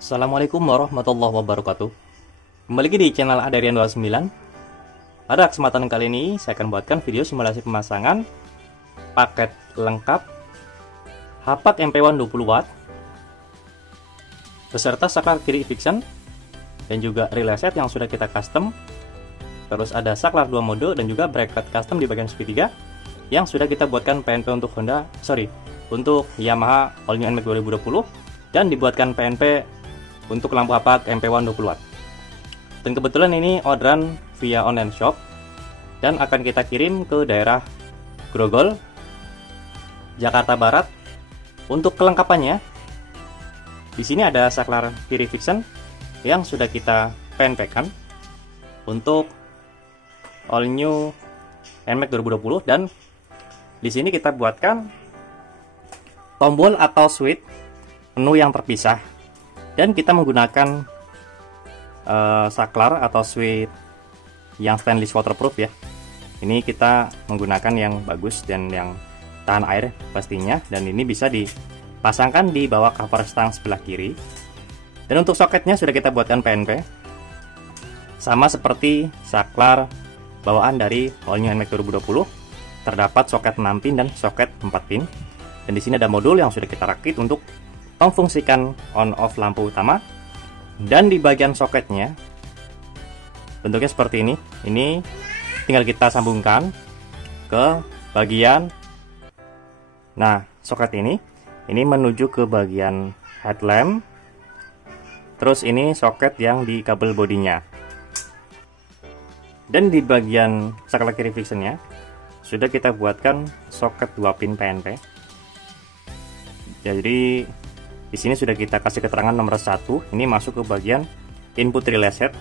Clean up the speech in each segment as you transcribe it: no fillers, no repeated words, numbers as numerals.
Assalamualaikum warahmatullahi wabarakatuh. Kembali lagi di channel Adarian29. Pada kesempatan kali ini saya akan buatkan video simulasi pemasangan paket lengkap Hapak MP1 20W beserta saklar kiri fiction dan juga relay set yang sudah kita custom. Terus ada saklar 2 mode dan juga bracket custom di bagian segitiga yang sudah kita buatkan PNP untuk Yamaha All New NMAX 2020 dan dibuatkan PNP untuk lampu Hapak MP1 20W. Dan kebetulan ini orderan via online shop dan akan kita kirim ke daerah Grogol, Jakarta Barat. Untuk kelengkapannya, di sini ada saklar kiri fiction yang sudah kita PNP-kan untuk All New NMAX 2020 dan di sini kita buatkan tombol atau switch menu yang terpisah dan kita menggunakan saklar atau switch yang stainless waterproof ya. Ini kita menggunakan yang bagus dan yang tahan air pastinya, dan ini bisa dipasangkan di bawah cover stang sebelah kiri. Dan untuk soketnya sudah kita buatkan PNP sama seperti saklar bawaan dari All New NMAX 2020. Terdapat soket 6 pin dan soket 4 pin. Dan di sini ada modul yang sudah kita rakit untuk memfungsikan on off lampu utama. Dan di bagian soketnya bentuknya seperti ini. Ini tinggal kita sambungkan ke bagian, nah soket ini menuju ke bagian headlamp. Terus ini soket yang di kabel bodinya. Dan di bagian saklar kiri fictionnya sudah kita buatkan soket 2 pin PNP. Jadi di sini sudah kita kasih keterangan nomor 1. Ini masuk ke bagian input relay set.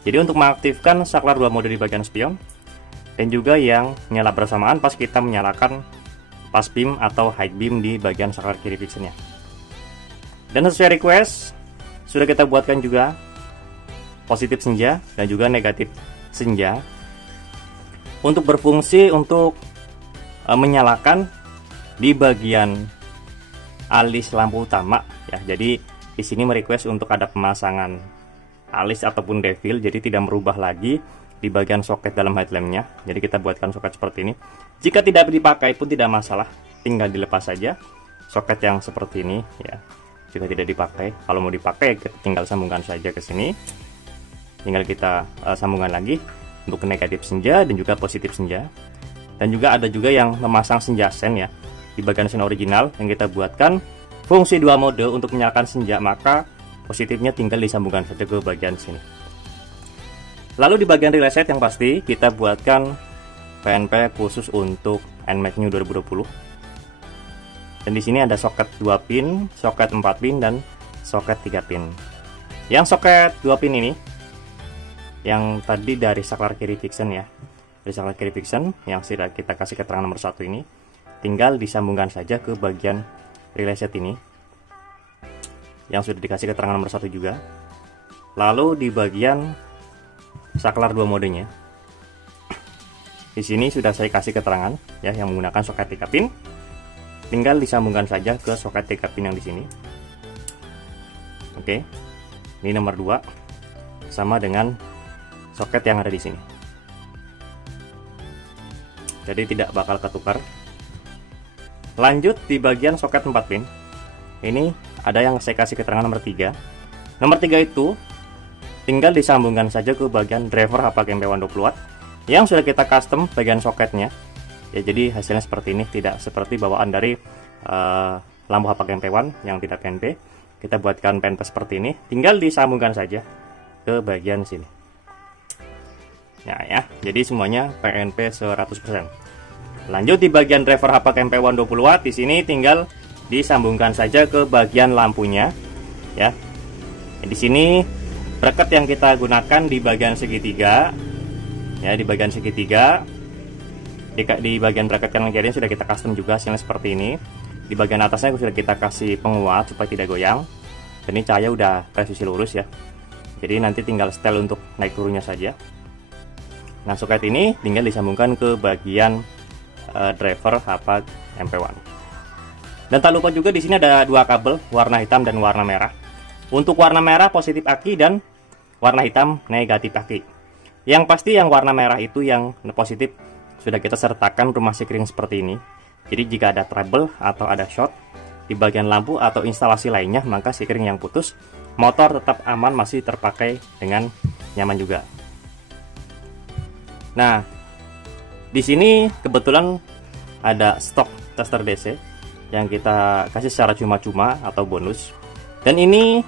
Jadi untuk mengaktifkan saklar 2 mode di bagian spion dan juga yang nyala bersamaan pas kita menyalakan pass beam atau high beam di bagian saklar kiri fictionnya. Dan sesuai request sudah kita buatkan juga positif senja dan juga negatif senja untuk berfungsi untuk menyalakan di bagian alis lampu utama ya. Jadi di sini merequest untuk ada pemasangan alis ataupun devil, jadi tidak merubah lagi di bagian soket dalam headlampnya. Jadi kita buatkan soket seperti ini. Jika tidak dipakai pun tidak masalah, tinggal dilepas saja soket yang seperti ini ya. Jika tidak dipakai, kalau mau dipakai tinggal sambungkan saja ke sini. Tinggal kita sambungkan lagi untuk negatif senja dan juga positif senja. Dan juga ada juga yang memasang senja sen ya. Di bagian sen original yang kita buatkan fungsi 2 mode untuk menyalakan senja, maka positifnya tinggal disambungkan saja ke bagian sini. Lalu di bagian relay set yang pasti kita buatkan PNP khusus untuk NMAX New 2020. Dan di sini ada soket 2 pin, soket 4 pin dan soket 3 pin. Yang soket 2 pin ini yang tadi dari saklar kiri fiction ya. Dari saklar kiri fiction yang sudah kita kasih keterangan nomor 1 ini tinggal disambungkan saja ke bagian relay set ini yang sudah dikasih keterangan nomor 1 juga. Lalu di bagian saklar 2 modenya di sini sudah saya kasih keterangan ya, yang menggunakan soket 3 pin. Tinggal disambungkan saja ke soket 3 pin yang di sini. Oke. Ini nomor 2 sama dengan soket yang ada di sini. Jadi tidak bakal ketukar. Lanjut di bagian soket 4 pin. Ini ada yang saya kasih keterangan nomor 3. Nomor 3 itu tinggal disambungkan saja ke bagian driver Hapak MP1 20W yang sudah kita custom bagian soketnya. Ya, jadi hasilnya seperti ini, tidak seperti bawaan dari lampu Hapak MP1 yang tidak PNP. Kita buatkan PNP seperti ini, tinggal disambungkan saja ke bagian sini. Ya, jadi semuanya PNP 100%. Lanjut di bagian driver Hapak MP1 20W, di sini tinggal disambungkan saja ke bagian lampunya ya. Di sini bracket yang kita gunakan di bagian segitiga ya, di bagian segitiga. Di bagian bracket kanan kiri sudah kita custom juga hasilnya seperti ini. Di bagian atasnya sudah kita kasih penguat supaya tidak goyang. Dan ini cahaya udah presisi lurus ya. Jadi nanti tinggal setel untuk naik turunnya saja. Nah, soket ini tinggal disambungkan ke bagian driver Hapak MP1. Dan tak lupa juga di sini ada 2 kabel warna hitam dan warna merah Untuk warna merah positif aki dan warna hitam negatif aki. Yang pasti yang warna merah itu yang positif sudah kita sertakan rumah sikring seperti ini. Jadi jika ada trouble atau ada short di bagian lampu atau instalasi lainnya, maka sikring yang putus, motor tetap aman, masih terpakai dengan nyaman juga. Nah, di sini kebetulan ada stok tester DC yang kita kasih secara cuma-cuma atau bonus. Dan ini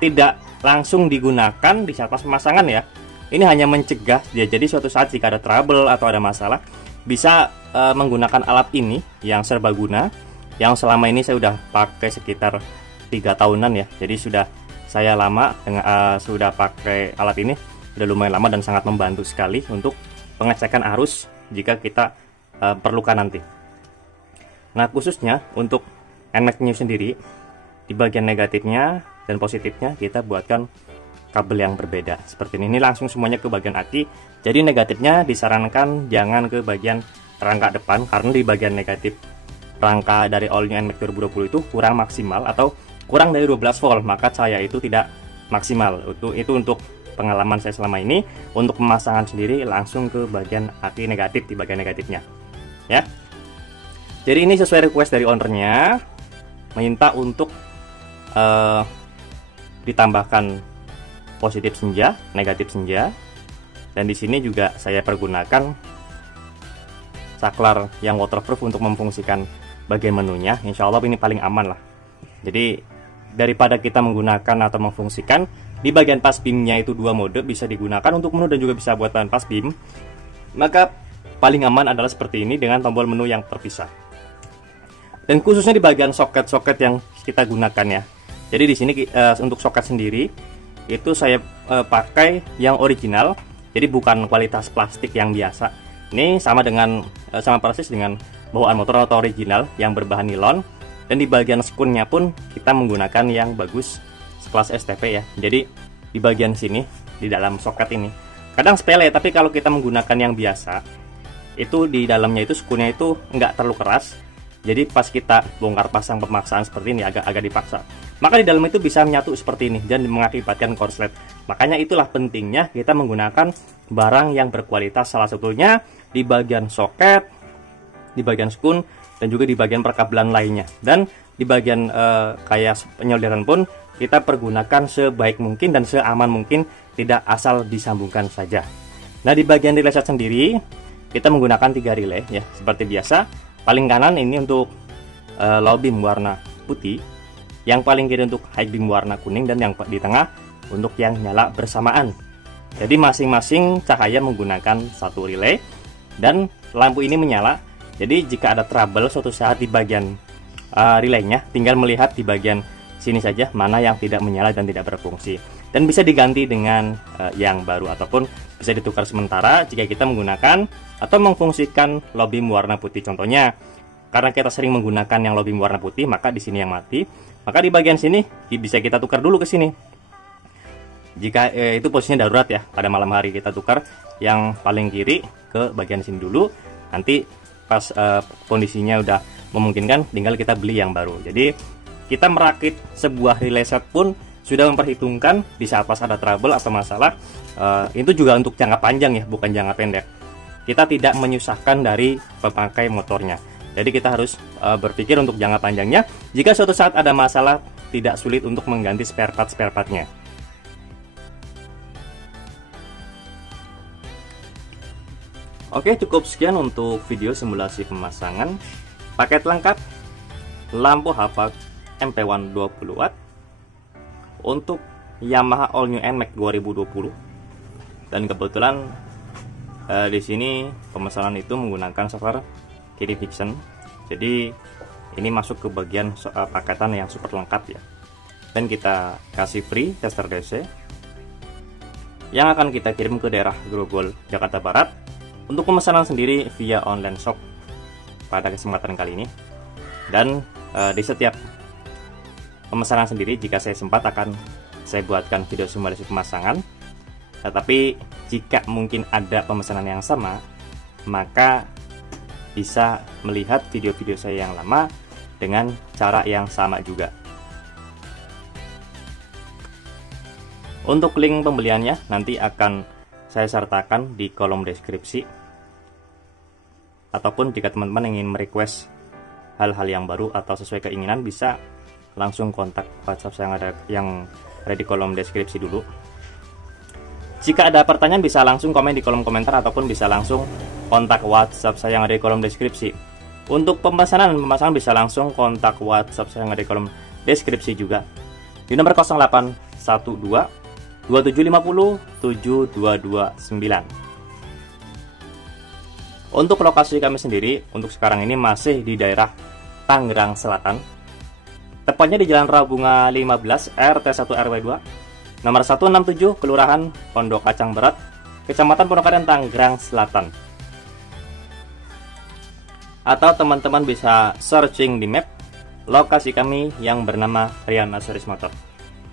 tidak langsung digunakan di saat pas pemasangan ya. Ini hanya mencegah dia, jadi suatu saat jika ada trouble atau ada masalah, bisa menggunakan alat ini yang serbaguna, yang selama ini saya udah pakai sekitar 3 tahunan ya. Jadi sudah saya lama dengan sudah pakai alat ini, sudah lumayan lama dan sangat membantu sekali untuk pengecekan arus jika kita perlukan nanti. Nah, khususnya untuk NMAX New sendiri, di bagian negatifnya dan positifnya kita buatkan kabel yang berbeda seperti ini. Ini langsung semuanya ke bagian aki. Jadi negatifnya disarankan jangan ke bagian rangka depan, karena di bagian negatif rangka dari all new NMAX 2020 itu kurang maksimal atau kurang dari 12 volt, maka cahaya itu tidak maksimal. Itu untuk pengalaman saya selama ini. Untuk pemasangan sendiri langsung ke bagian aki negatif di bagian negatifnya ya. Jadi ini sesuai request dari ownernya, minta untuk ditambahkan positif senja, negatif senja. Dan di sini juga saya pergunakan saklar yang waterproof untuk memfungsikan bagian menunya. Insya Allah ini paling aman lah. Jadi daripada kita menggunakan atau memfungsikan di bagian pas beamnya itu 2 mode, bisa digunakan untuk menu dan juga bisa buat bahan pas beam, maka paling aman adalah seperti ini dengan tombol menu yang terpisah. Dan khususnya di bagian soket-soket yang kita gunakan ya. Jadi di sini untuk soket sendiri itu saya pakai yang original, jadi bukan kualitas plastik yang biasa. Ini sama persis dengan bawaan motor atau original yang berbahan nilon. Dan di bagian skunnya pun kita menggunakan yang bagus sekelas STP ya. Jadi di bagian sini di dalam soket ini kadang sepele, tapi kalau kita menggunakan yang biasa itu di dalamnya itu skunnya itu nggak terlalu keras. Jadi pas kita bongkar pasang pemaksaan seperti ini agak dipaksa, maka di dalam itu bisa menyatu seperti ini dan mengakibatkan korslet. Makanya itulah pentingnya kita menggunakan barang yang berkualitas, salah satunya di bagian soket, di bagian skun, dan juga di bagian perkabelan lainnya. Dan di bagian kayak penyolderan pun kita pergunakan sebaik mungkin dan seaman mungkin, tidak asal disambungkan saja. Nah, di bagian relay set sendiri kita menggunakan 3 relay ya, seperti biasa. Paling kanan ini untuk low beam warna putih, yang paling kiri untuk high beam warna kuning, dan yang di tengah untuk yang nyala bersamaan. Jadi masing-masing cahaya menggunakan 1 relay dan lampu ini menyala. Jadi jika ada trouble suatu saat di bagian relaynya, tinggal melihat di bagian sini saja mana yang tidak menyala dan tidak berfungsi, dan bisa diganti dengan yang baru ataupun bisa ditukar sementara jika kita menggunakan atau memfungsikan low beam warna putih. Contohnya karena kita sering menggunakan yang low beam warna putih, maka di sini yang mati, maka di bagian sini bisa kita tukar dulu ke sini. Jika itu posisinya darurat ya, pada malam hari kita tukar yang paling kiri ke bagian sini dulu. Nanti pas kondisinya udah memungkinkan, tinggal kita beli yang baru. Jadi kita merakit sebuah relay set pun sudah memperhitungkan di saat pas ada trouble atau masalah. Itu juga untuk jangka panjang ya, bukan jangka pendek. Kita tidak menyusahkan dari pemakai motornya. Jadi kita harus berpikir untuk jangka panjangnya. Jika suatu saat ada masalah, tidak sulit untuk mengganti spare partnya. Oke, cukup sekian untuk video simulasi pemasangan paket lengkap lampu HVAC MP1 20 watt untuk Yamaha All New NMAX 2020. Dan kebetulan di sini pemesanan itu menggunakan software Kiri Vision. Jadi ini masuk ke bagian paketan yang super lengkap ya. Dan kita kasih free tester DC yang akan kita kirim ke daerah Grogol, Jakarta Barat. Untuk pemesanan sendiri via online shop pada kesempatan kali ini. Dan di setiap pemesanan sendiri, jika saya sempat akan saya buatkan video simulasi pemasangan. Tetapi jika mungkin ada pemesanan yang sama, maka bisa melihat video-video saya yang lama dengan cara yang sama juga. Untuk link pembeliannya nanti akan saya sertakan di kolom deskripsi, ataupun jika teman-teman ingin merequest hal-hal yang baru atau sesuai keinginan, bisa langsung kontak WhatsApp yang ada di kolom deskripsi dulu. Jika ada pertanyaan bisa langsung komen di kolom komentar, ataupun bisa langsung kontak WhatsApp saya yang ada di kolom deskripsi. Untuk pemesanan dan pemasangan bisa langsung kontak WhatsApp saya yang ada di kolom deskripsi juga di nomor 0812 2750 7229. Untuk lokasi kami sendiri untuk sekarang ini masih di daerah Tangerang Selatan, tepatnya di Jalan Rabunga 15 RT 1 RW 2 nomor 167 Kelurahan Pondok Kacang Berat, Kecamatan Pondokaren, Tangerang Selatan. Atau teman-teman bisa searching di map lokasi kami yang bernama Rian Accessories Motor.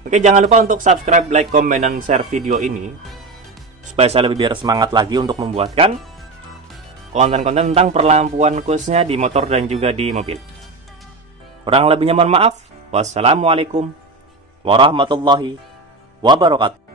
Oke, jangan lupa untuk subscribe, like, komen, dan share video ini supaya saya lebih biar semangat lagi untuk membuatkan konten-konten tentang perlampuan khususnya di motor dan juga di mobil. Kurang lebihnya mohon maaf. Wassalamualaikum warahmatullahi wabarakatuh.